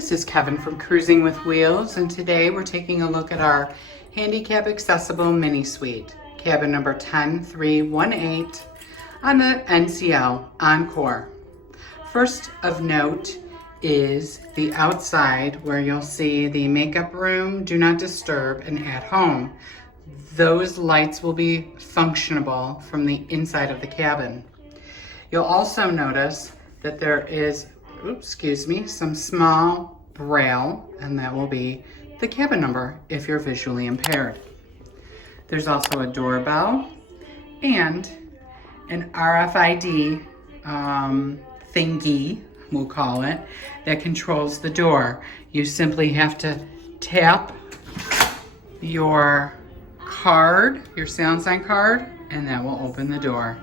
This is Kevin from Cruising with Wheels, and today we're taking a look at our handicap accessible mini suite, cabin number 10318 on the NCL Encore. First of note is the outside, where you'll see the makeup room, do not disturb, and at home. Those lights will be functionable from the inside of the cabin. You'll also notice that there is, some small braille, and that will be the cabin number if you're visually impaired. There's also a doorbell and an RFID thingy, we'll call it, that controls the door. You simply have to tap your card, your sound sign card, and that will open the door.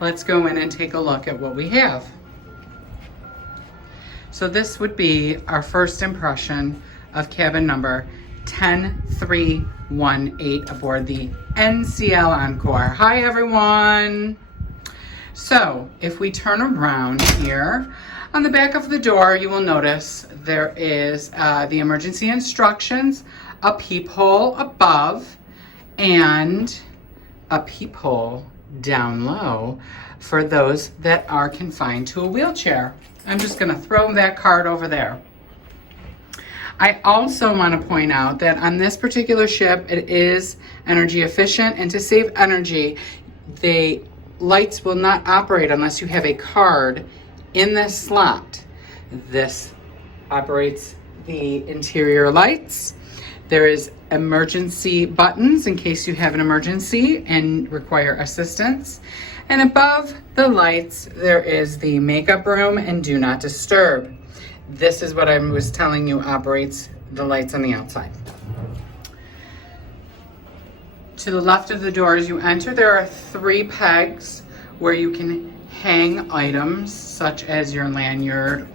Let's go in and take a look at what we have. So this would be our first impression of cabin number 10318 aboard the NCL Encore. Hi everyone. So if we turn around here, on the back of the door, you will notice there is the emergency instructions, a peephole above, and a peephole down low for those that are confined to a wheelchair. I'm just going to throw that card over there. I also want to point out that on this particular ship, it is energy efficient, and to save energy, the lights will not operate unless you have a card in this slot. This operates the interior lights. There is emergency buttons in case you have an emergency and require assistance. And above the lights, there is the makeup room and do not disturb. This is what I was telling you operates the lights on the outside. To the left of the door as you enter, there are 3 pegs where you can hang items such as your lanyard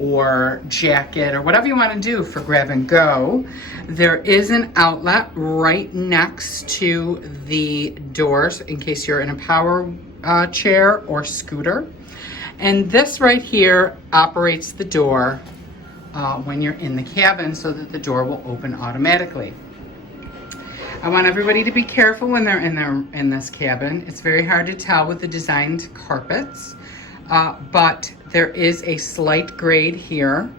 or jacket or whatever you want to do for grab and go. There is an outlet right next to the doors in case you're in a power chair or scooter. And this right here operates the door when you're in the cabin so that the door will open automatically. I want everybody to be careful when they're in this cabin. It's very hard to tell with the designed carpets, but there is a slight grade here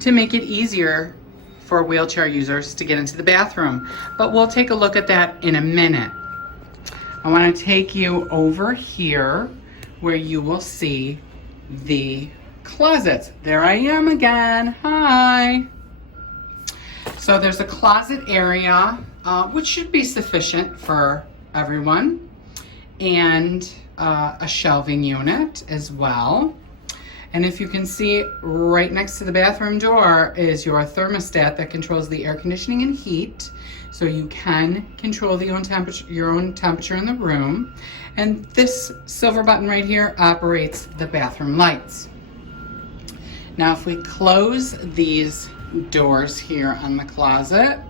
to make it easier for wheelchair users to get into the bathroom. But we'll take a look at that in a minute. I want to take you over here where you will see the closets. There I am again. Hi. So there's a closet area, which should be sufficient for everyone, and a shelving unit as well. And if you can see, right next to the bathroom door is your thermostat that controls the air conditioning and heat, so you can control your own temperature in the room. And this silver button right here operates the bathroom lights. Now if we close these doors here on the closet,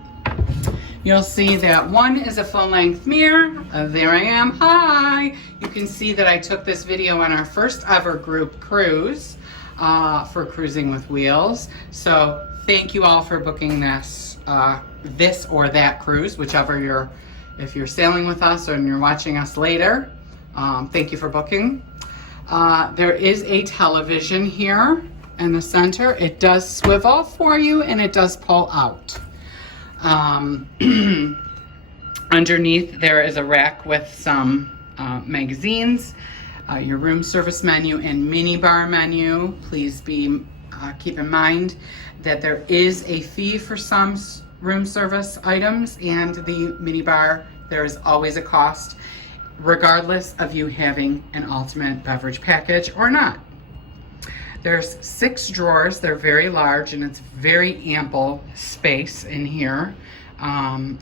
you'll see that one is a full-length mirror. There I am. Hi. You can see that I took this video on our first ever group cruise for Cruising with Wheels. So thank you all for booking this or that cruise, whichever if you're sailing with us or you're watching us later. Thank you for booking. There is a television here in the center. It does swivel for you and it does pull out. Underneath there is a rack with some magazines, your room service menu and mini bar menu. Please keep in mind that there is a fee for some room service items, and the mini bar, there is always a cost regardless of you having an ultimate beverage package or not. There's 6 drawers. They're very large, and it's very ample space in here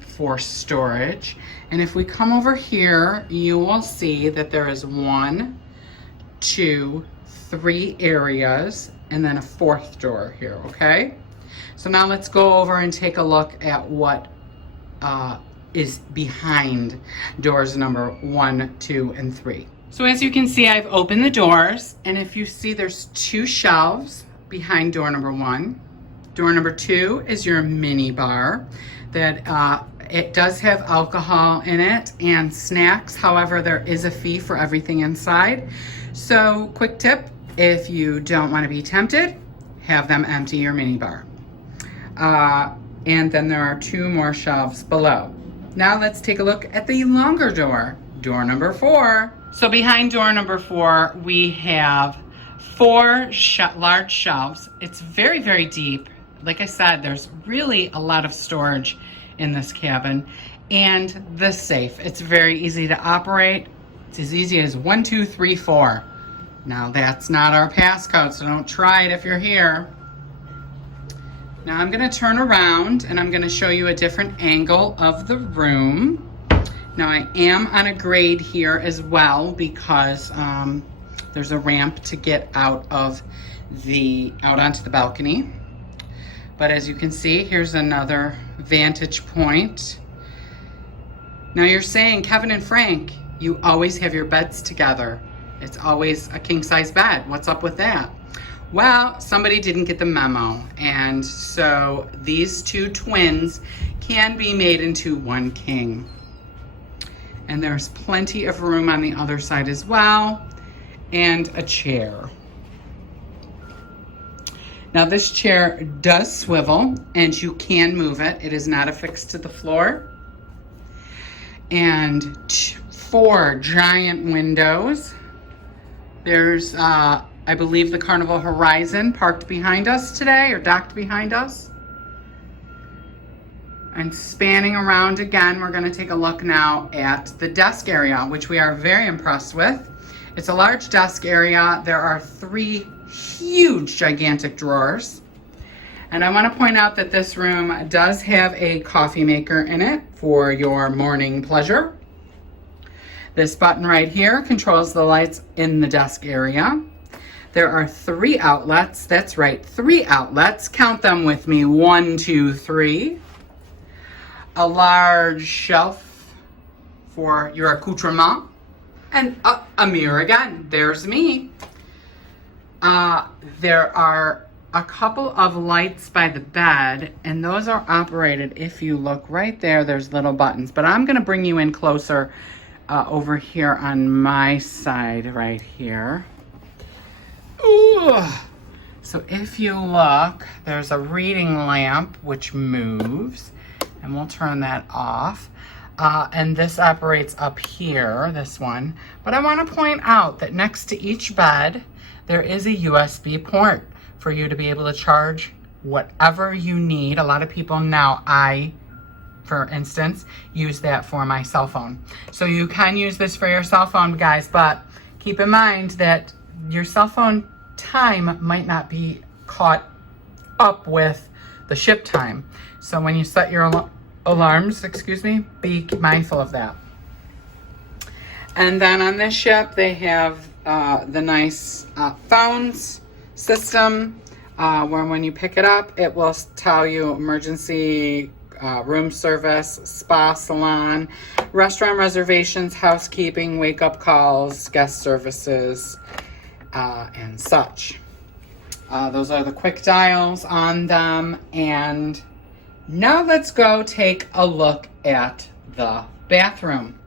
for storage. And if we come over here, you will see that there is 1, 2, 3 areas, and then a 4th drawer here, okay? So now let's go over and take a look at what is behind doors number 1, 2, and 3. So as you can see, I've opened the doors, and if you see, there's 2 shelves behind door number 1. Door number 2 is your mini bar that it does have alcohol in it and snacks. However, there is a fee for everything inside. So quick tip, if you don't want to be tempted, have them empty your mini bar. And then there are 2 more shelves below. Now let's take a look at the longer door, door number 4. So behind door number 4, we have 4 large shelves. It's very, very deep. Like I said, there's really a lot of storage in this cabin. And the safe, it's very easy to operate. It's as easy as 1, 2, 3, 4. Now that's not our passcode, so don't try it if you're here. Now I'm gonna turn around and I'm gonna show you a different angle of the room. Now I am on a grade here as well because there's a ramp to get out onto the balcony. But as you can see, here's another vantage point. Now you're saying, Kevin and Frank, you always have your beds together. It's always a king-size bed. What's up with that? Well, somebody didn't get the memo. And so these 2 twins can be made into 1 king. And there's plenty of room on the other side as well, and a chair. Now this chair does swivel and you can move it. It is not affixed to the floor. And 4 giant windows. There's, I believe, the Carnival Horizon parked behind us today, or docked behind us. And spanning around again, we're gonna take a look now at the desk area, which we are very impressed with. It's a large desk area. There are 3 huge, gigantic drawers. And I wanna point out that this room does have a coffee maker in it for your morning pleasure. This button right here controls the lights in the desk area. There are 3 outlets. That's right, 3 outlets. Count them with me, 1, 2, 3. A large shelf for your accoutrement. And a mirror again. There's me. There are a couple of lights by the bed, and those are operated. If you look right there, there's little buttons. But I'm going to bring you in closer over here on my side right here. Ooh. So if you look, there's a reading lamp which moves, and we'll turn that off. And this operates up here, this one. But I want to point out that next to each bed, there is a USB port for you to be able to charge whatever you need. A lot of people now, for instance, use that for my cell phone. So you can use this for your cell phone, guys, but keep in mind that your cell phone time might not be caught up with the ship time. So when you set your alarms, be mindful of that. And then on this ship, they have the nice phones system where when you pick it up, it will tell you emergency room service, spa, salon, restaurant reservations, housekeeping, wake-up calls, guest services, and such. Those are the quick dials on them. And now let's go take a look at the bathroom.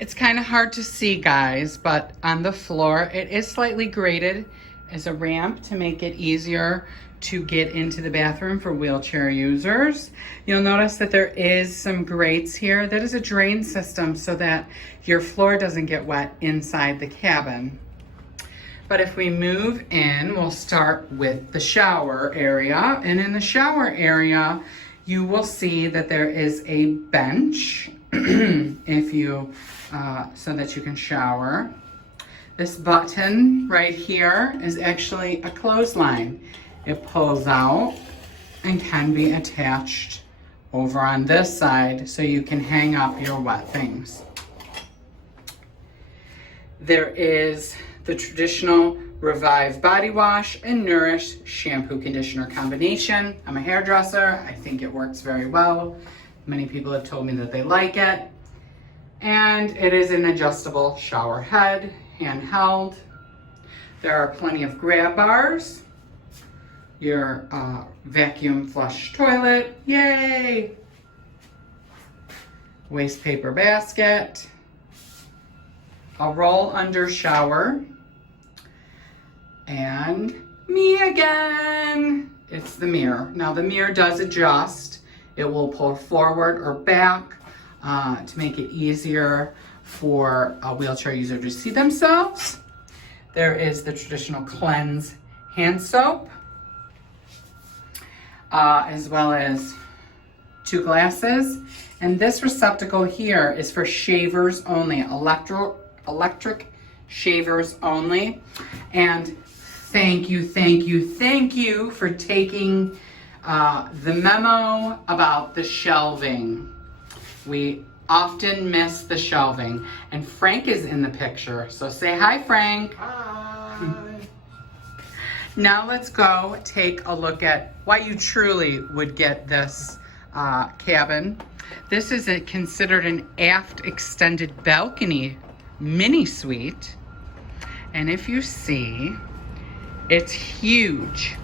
It's kind of hard to see, guys, but on the floor, it is slightly graded as a ramp to make it easier to get into the bathroom for wheelchair users. You'll notice that there is some grates here. That is a drain system so that your floor doesn't get wet inside the cabin. But if we move in, we'll start with the shower area. And in the shower area, you will see that there is a bench if you, so that you can shower. This button right here is actually a clothesline. It pulls out and can be attached over on this side so you can hang up your wet things. There is the traditional Revive body wash and Nourish shampoo conditioner combination. I'm a hairdresser. I think it works very well. Many people have told me that they like it. And it is an adjustable shower head, handheld. There are plenty of grab bars your vacuum flush toilet, yay! Waste paper basket, a roll under shower, and me again. It's the mirror. Now the mirror does adjust. It will pull forward or back to make it easier for a wheelchair user to see themselves. There is the traditional cleanse hand soap, as well as 2 glasses. And this receptacle here is for shavers only, electric shavers only. And thank you for taking the memo about the shelving. We often miss the shelving. And Frank is in the picture, so say hi, Frank. Hi. Now let's go take a look at why you truly would get this cabin. This is considered an aft extended balcony mini suite. And if you see, it's huge.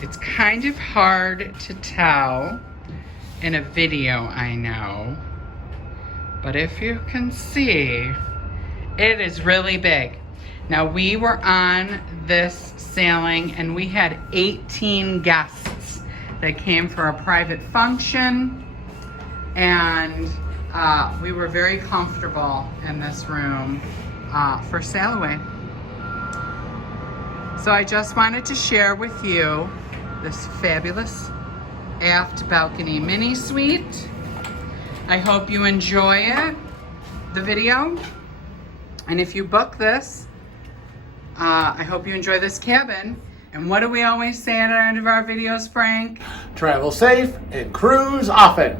It's kind of hard to tell in a video, I know. But if you can see, it is really big. Now we were on this sailing and we had 18 guests that came for a private function, and we were very comfortable in this room for sail away. So I just wanted to share with you this fabulous aft balcony mini suite. I hope you enjoy it, the video. And if you book this, I hope you enjoy this cabin. And what do we always say at the end of our videos, Frank? Travel safe and cruise often.